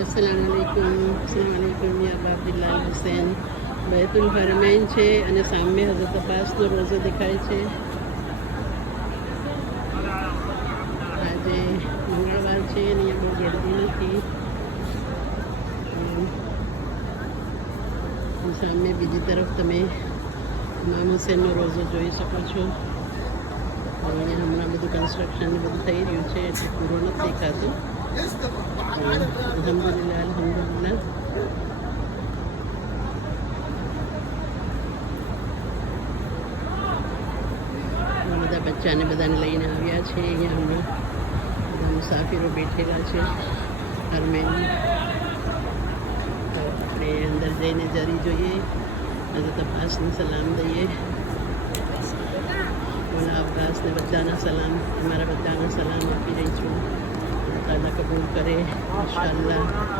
અસલામુઅલૈકુમ અસલામુઅલૈકુમ યા બાબદિલ્લાલ હુસેન બૈતુલ હરમૈન છે અને સામે હઝરત અબ્બાસનો રોઝો દેખાય છે આજે મંગળવાર છે અને અહીંયા બહુ ગળદી નથી હમ. અને સામે બીજી તરફ તમે ઇમામ હુસેનનો રોઝો જોઈ શકો છો અહીંયા હમણાં બધું કન્સ્ટ્રક્શન ને બધું થઈ રહ્યું છે એટલે પૂરો નથી દેખાતું અલહમદુલિલ્લાહ અલહમદુલિલ્લાહ આ બધા બચ્ચાને બધાને લઈને આવ્યા છે અહીંયા હમણાં બધા મુસાફિરો બેઠેલા છે હરમેન તો આપણે અંદર જઈને જરી જોઈએ હજરત અબ્બાસને સલામ દઈએ ઓલા અબ્બાસને બધાના સલામ તમારા બધાના સલામ આપી રહી છું कबूल करे इन